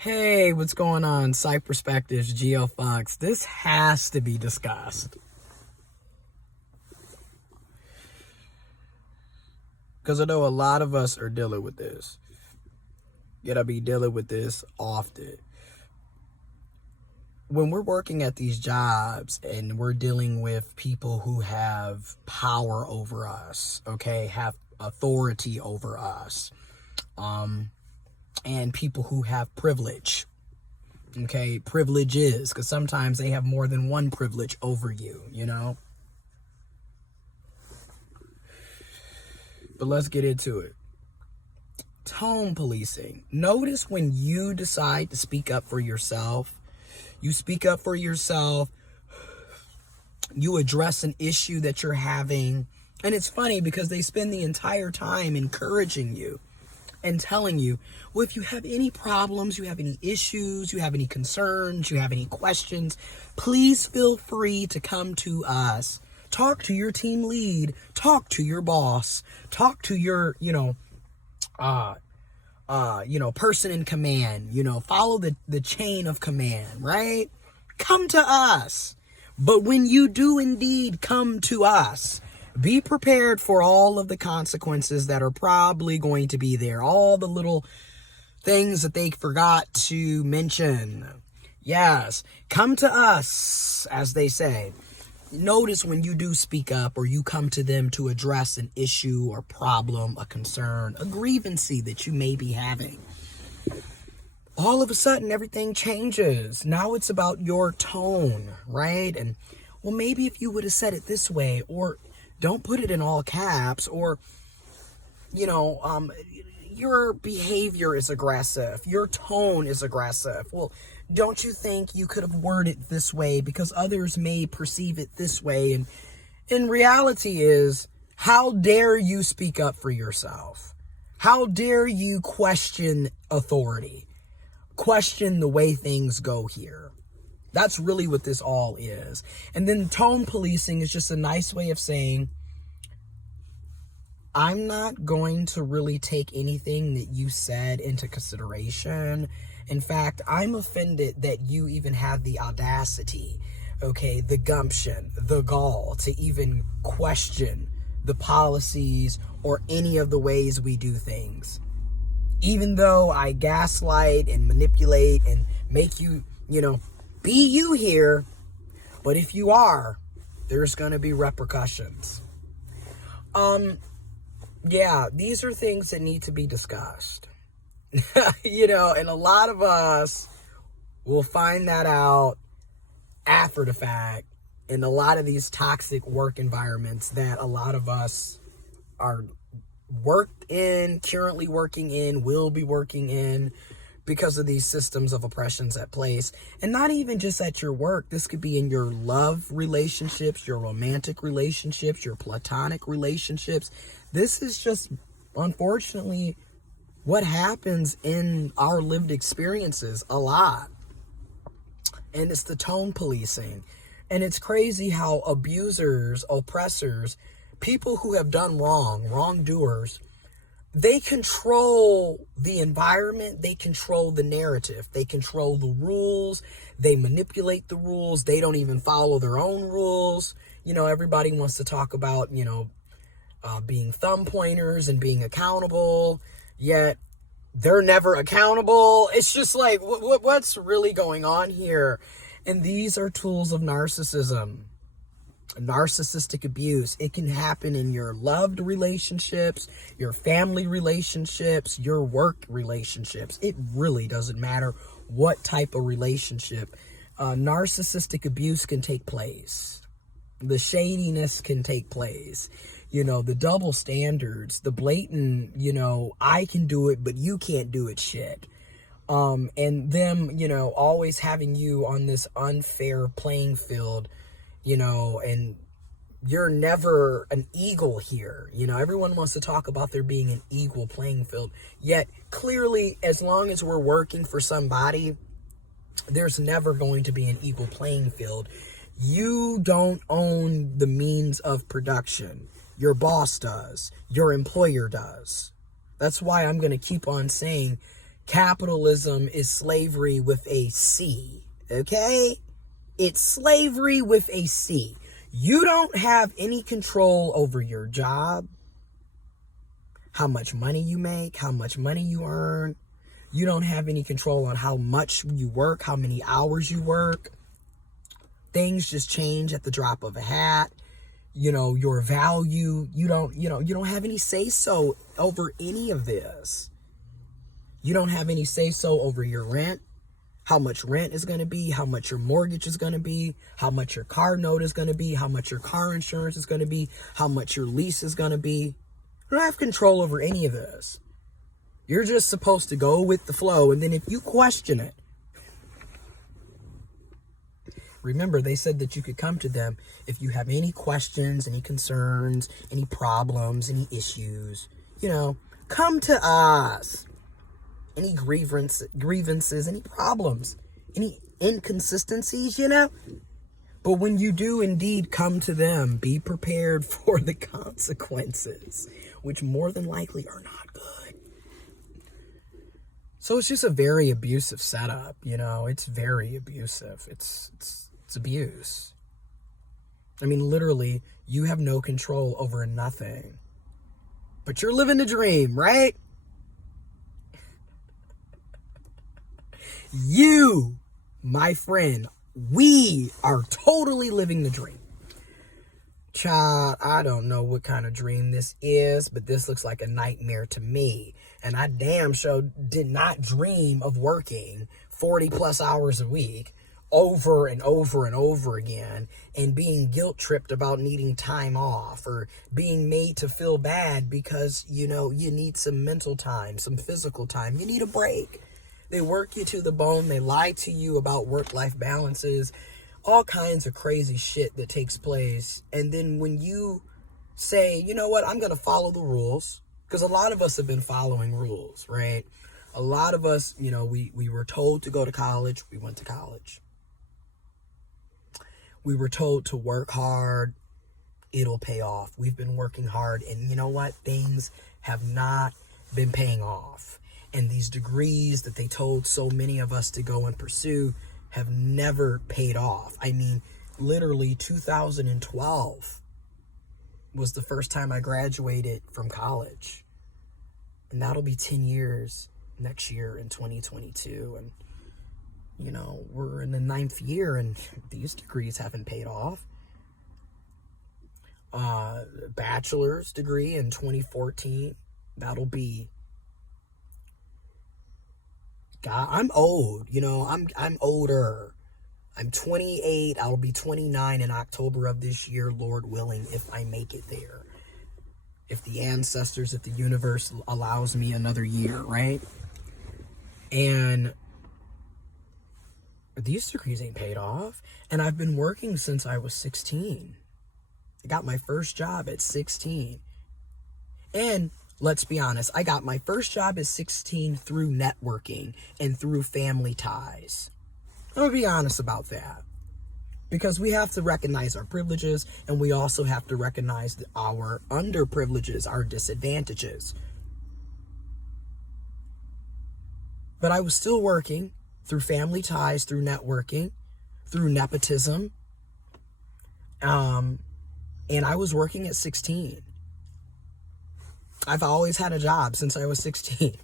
Hey, what's going on? Psych Perspectives, giofvcks. This has to be discussed. Because I know a lot of us are dealing with this. Yet I be dealing with this often. When we're working at these jobs and we're dealing with people who have power over us, okay, have authority over us, and people who have privilege. Okay, privileges, because sometimes they have more than one privilege over you, you know? But let's get into it. Tone policing. Notice when you decide to speak up for yourself, you speak up for yourself, you address an issue that you're having, and it's funny because they spend the entire time encouraging you and telling you, well, if you have any problems, you have any issues, you have any concerns, you have any questions, please feel free to come to us. Talk to your team lead, talk to your boss, talk to your, person in command, follow the chain of command, right? Come to us. But when you do indeed come to us, be prepared for all of the consequences that are probably going to be there. All the little things that they forgot to mention. Yes, come to us, as they say. Notice when you do speak up or you come to them to address an issue or problem, a concern, a grievancy that you may be having. All of a sudden, everything changes. Now it's about your tone, right? And, well, maybe if you would have said it this way, or don't put it in all caps, or, your behavior is aggressive. Your tone is aggressive. Well, don't you think you could have worded it this way because others may perceive it this way? And in reality is, how dare you speak up for yourself? How dare you question authority? Question the way things go here. That's really what this all is. And then tone policing is just a nice way of saying, I'm not going to really take anything that you said into consideration. In fact, I'm offended that you even have the audacity, okay, the gumption, the gall to even question the policies or any of the ways we do things. Even though I gaslight and manipulate and make you, be you here, but if you are, there's going to be repercussions. Yeah, these are things that need to be discussed. And a lot of us will find that out after the fact in a lot of these toxic work environments that a lot of us are currently working in, will be working in because of these systems of oppressions at place. And not even just at your work. This could be in your love relationships, your romantic relationships, your platonic relationships. This is just, unfortunately, what happens in our lived experiences a lot. And it's the tone policing. And it's crazy how abusers, oppressors, people who have done wrongdoers, they control the environment, they control the narrative, they control the rules, they manipulate the rules, they don't even follow their own rules. Everybody wants to talk about, being thumb pointers and being accountable, yet they're never accountable. It's just like, what's really going on here? And these are tools of narcissism. Narcissistic abuse. It can happen in your loved relationships, your family relationships, your work relationships. It really doesn't matter what type of relationship. Narcissistic abuse can take place. The shadiness can take place. The double standards, the blatant, I can do it, but you can't do it shit. And them, always having you on this unfair playing field, and you're never an eagle here. Everyone wants to talk about there being an equal playing field. Yet, clearly, as long as we're working for somebody, there's never going to be an equal playing field. You don't own the means of production. Your boss does. Your employer does. That's why I'm going to keep on saying, Capitalism is slavery with a C, okay? It's slavery with a C. You don't have any control over your job, how much money you make, how much money you earn. You don't have any control on how much you work, how many hours you work. Things just change at the drop of a hat. You know, your value, you don't have any say-so over any of this. You don't have any say-so over your rent, how much rent is going to be, how much your mortgage is going to be, how much your car note is going to be, how much your car insurance is going to be, how much your lease is going to be. You don't have control over any of this. You're just supposed to go with the flow, and then if you question it, remember, they said that you could come to them if you have any questions, any concerns, any problems, any issues. You know, come to us. Any grievances, any problems, any inconsistencies, you know. But when you do indeed come to them, be prepared for the consequences, which more than likely are not good. So it's just a very abusive setup, you know. It's very abusive. It's abuse. I mean, literally, you have no control over nothing. But you're living the dream, right? You, my friend, we are totally living the dream. Child, I don't know what kind of dream this is, but this looks like a nightmare to me. And I damn sure did not dream of working 40 plus hours a week over and over and over again and being guilt tripped about needing time off or being made to feel bad because, you know, you need some mental time, some physical time. You need a break. They work you to the bone. They lie to you about work-life balances, all kinds of crazy shit that takes place. And then when you say, you know what, I'm going to follow the rules, because a lot of us have been following rules, right? A lot of us, you know, we were told to go to college. We went to college. We were told to work hard. It'll pay off. We've been working hard. And you know what? Things have not been paying off. And these degrees that they told so many of us to go and pursue have never paid off. I mean, literally 2012 was the first time I graduated from college. And that'll be 10 years next year in 2022. And, you know, we're in the 9th year and these degrees haven't paid off. Bachelor's degree in 2014, that'll be... God, I'm old, you know, I'm older. I'm 28. I'll be 29 in October of this year, Lord willing, if I make it there. If the ancestors, if the universe allows me another year, right? And these degrees ain't paid off. And I've been working since I was 16. I got my first job at 16. And let's be honest, I got my first job at 16 through networking and through family ties. I'm going to be honest about that. Because we have to recognize our privileges, and we also have to recognize our underprivileges, our disadvantages. But I was still working through family ties, through networking, through nepotism. And I was working at 16. I've always had a job since I was 16.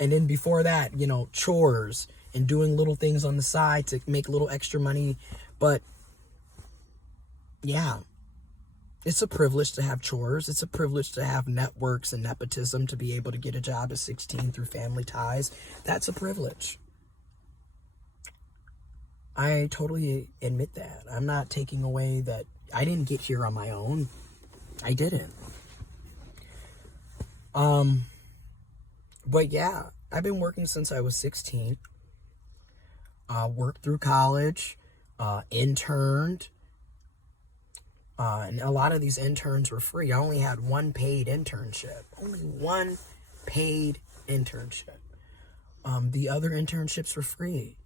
And then before that, you know, chores and doing little things on the side to make a little extra money. But yeah, it's a privilege to have chores. It's a privilege to have networks and nepotism, to be able to get a job at 16 through family ties. That's a privilege. I totally admit that. I'm not taking away that I didn't get here on my own. I didn't. But yeah, I've been working since I was 16. Worked through college, interned, and a lot of these interns were free. I only had one paid internship. Only one paid internship. The other internships were free.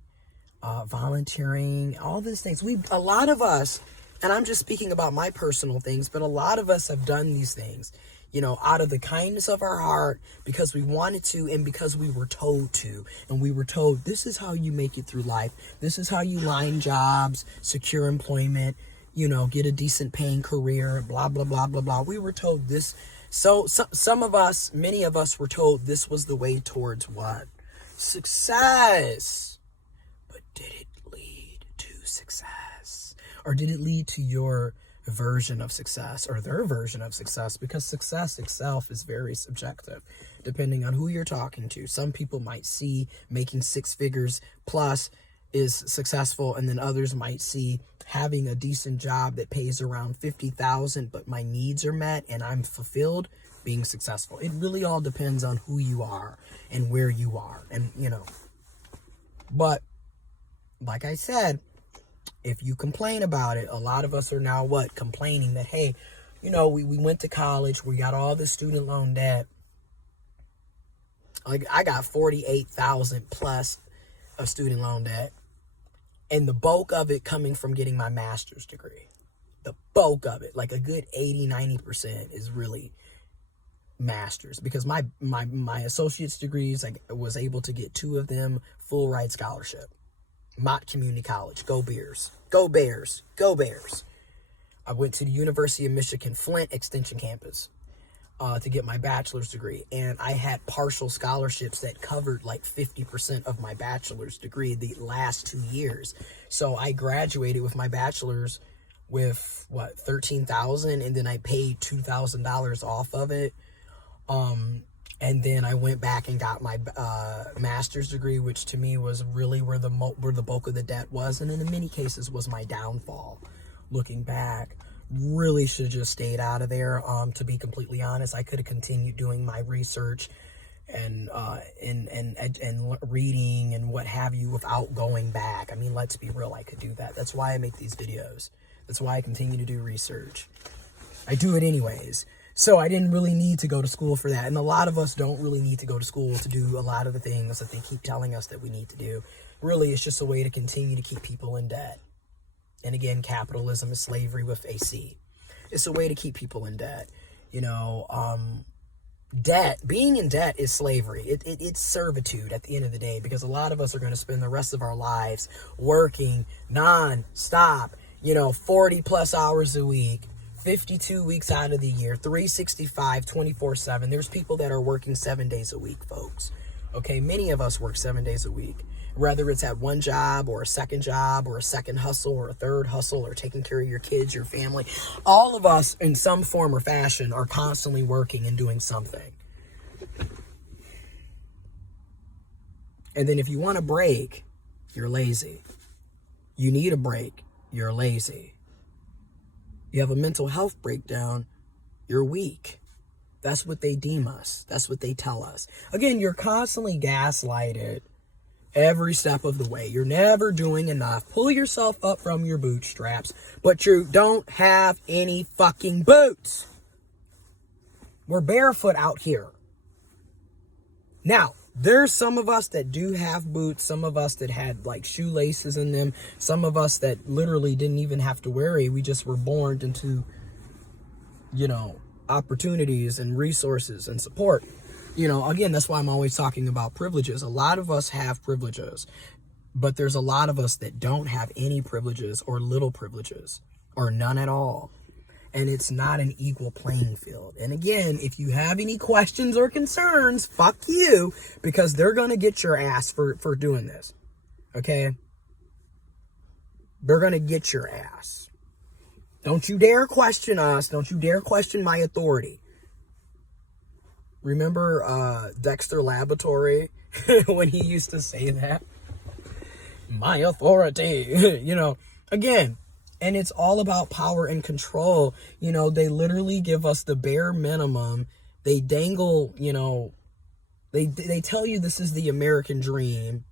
Volunteering, all these things. A lot of us, and I'm just speaking about my personal things, but a lot of us have done these things. out of the kindness of our heart, because we wanted to and because we were told to. And we were told, this is how you make it through life. This is how you line jobs, secure employment, get a decent paying career, blah, blah, blah, blah, blah. We were told this. So many of us were told this was the way towards what? Success. But did it lead to success? Or did it lead to your version of success, or their version of success? Because success itself is very subjective, depending on who you're talking to. Some people might see making 6 figures plus is successful, and then others might see having a decent job that pays around $50,000, but my needs are met and I'm fulfilled, being successful. It really all depends on who you are and where you are, and but like I said, if you complain about it, a lot of us are now complaining that, hey, we went to college, we got all this student loan debt. Like, I got $48,000 plus of student loan debt, and the bulk of it coming from getting my master's degree. The bulk of it, like a good 80-90% is really master's, because my associate's degrees, I was able to get 2 of them full ride scholarship. Mott Community College. Go Bears. Go Bears. Go Bears. I went to the University of Michigan Flint Extension Campus to get my bachelor's degree. And I had partial scholarships that covered like 50% of my bachelor's degree the last 2 years. So I graduated with my bachelor's with $13,000, and then I paid $2,000 off of it. And then I went back and got my master's degree, which to me was really where the bulk of the debt was, and in many cases was my downfall. Looking back, really should have just stayed out of there. To be completely honest, I could have continued doing my research and reading and what have you without going back. I mean, let's be real, I could do that. That's why I make these videos. That's why I continue to do research. I do it anyways. So I didn't really need to go to school for that. And a lot of us don't really need to go to school to do a lot of the things that they keep telling us that we need to do. Really, it's just a way to continue to keep people in debt. And again, capitalism is slavery with a C. It's a way to keep people in debt. Debt, being in debt is slavery. It's servitude at the end of the day, because a lot of us are going to spend the rest of our lives working non-stop, 40 plus hours a week. 52 weeks out of the year, 365, 24/7. There's people that are working 7 days a week, folks. Okay, many of us work 7 days a week, whether it's at one job or a second hustle or a third hustle, or taking care of your kids, your family. All of us in some form or fashion are constantly working and doing something. And then if you want a break, you're lazy. You need a break, you're lazy. You have a mental health breakdown, you're weak. That's what they deem us. That's what they tell us. Again, you're constantly gaslighted every step of the way. You're never doing enough. Pull yourself up from your bootstraps, but you don't have any fucking boots. We're barefoot out here. Now, there's some of us that do have boots, some of us that had like shoelaces in them, some of us that literally didn't even have to worry. We just were born into, opportunities and resources and support. Again, that's why I'm always talking about privileges. A lot of us have privileges, but there's a lot of us that don't have any privileges, or little privileges, or none at all. And it's not an equal playing field. And again, if you have any questions or concerns, fuck you, because they're going to get your ass for doing this. Okay? They're going to get your ass. Don't you dare question us. Don't you dare question my authority. Remember Dexter Laboratory when he used to say that? My authority. Again, and it's all about power and control. They literally give us the bare minimum. They dangle, they tell you this is the American dream,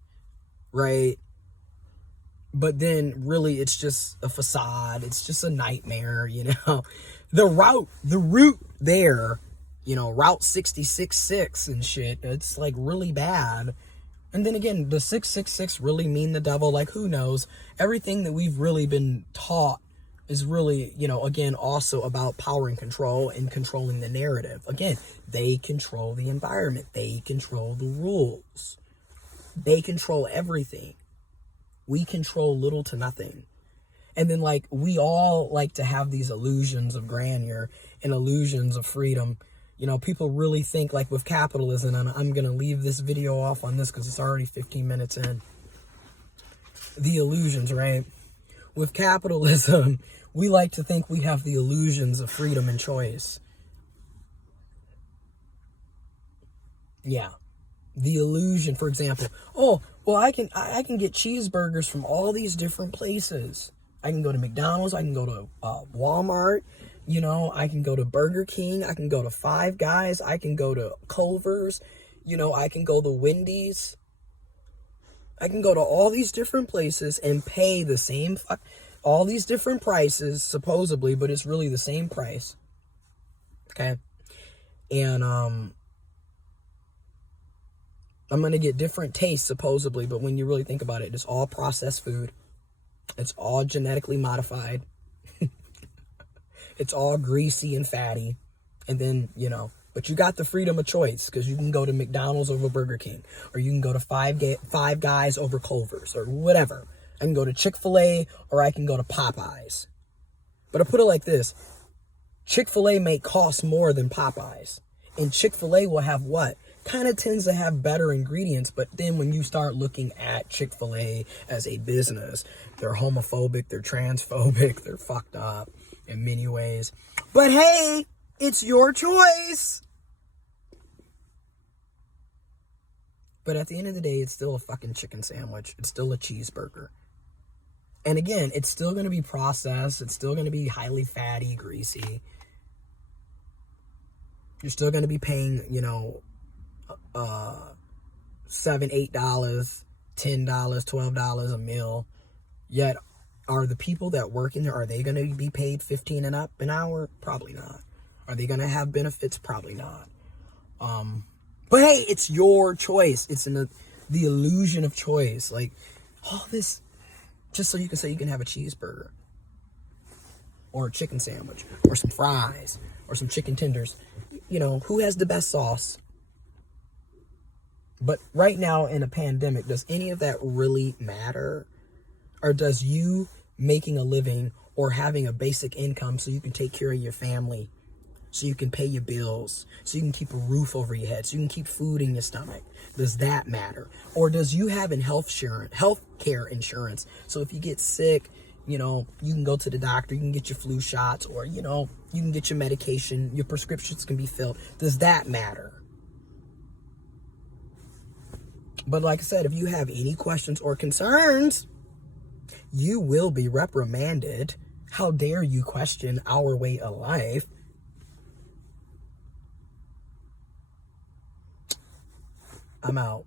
right? But then really it's just a facade. It's just a nightmare, The route there, Route 66 and shit, it's like really bad. And then again, does 666 really mean the devil? Like, who knows? Everything that we've really been taught is really, again, also about power and control and controlling the narrative. Again, they control the environment. They control the rules. They control everything. We control little to nothing. And then, like, we all like to have these illusions of grandeur and illusions of freedom. People really think, like, with capitalism, and I'm going to leave this video off on this because it's already 15 minutes in. The illusions, right? With capitalism, we like to think we have the illusions of freedom and choice. Yeah. The illusion, for example, oh, well, I can get cheeseburgers from all these different places. I can go to McDonald's, I can go to Walmart, I can go to Burger King, I can go to Five Guys, I can go to Culver's, I can go to Wendy's. I can go to all these different places and pay the same, all these different prices, supposedly, but it's really the same price. Okay? And, I'm going to get different tastes, supposedly, but when you really think about it, it's all processed food. It's all genetically modified. It's all greasy and fatty. And then, but you got the freedom of choice because you can go to McDonald's over Burger King, or you can go to Five Guys over Culver's, or whatever. I can go to Chick-fil-A, or I can go to Popeyes. But I put it like this. Chick-fil-A may cost more than Popeyes. And Chick-fil-A will have what? Kind of tends to have better ingredients, but then when you start looking at Chick-fil-A as a business, they're homophobic, they're transphobic, they're fucked up in many ways. But hey, it's your choice. But at the end of the day, it's still a fucking chicken sandwich. It's still a cheeseburger. And again, it's still going to be processed. It's still going to be highly fatty, greasy. You're still going to be paying, $7, $8, $10, $12 a meal. Yet, are the people that work in there, are they going to be paid $15 and up an hour? Probably not. Are they going to have benefits? Probably not. But hey, it's your choice. It's in the illusion of choice. Like, all this, just so you can say you can have a cheeseburger, or a chicken sandwich, or some fries, or some chicken tenders. Who has the best sauce? But right now in a pandemic, does any of that really matter? Or does you making a living or having a basic income so you can take care of your family, so you can pay your bills, so you can keep a roof over your head, so you can keep food in your stomach, does that matter? Or does you having health care insurance, so if you get sick, you can go to the doctor, you can get your flu shots, or, you can get your medication, your prescriptions can be filled. Does that matter? But like I said, if you have any questions or concerns, you will be reprimanded. How dare you question our way of life? I'm out.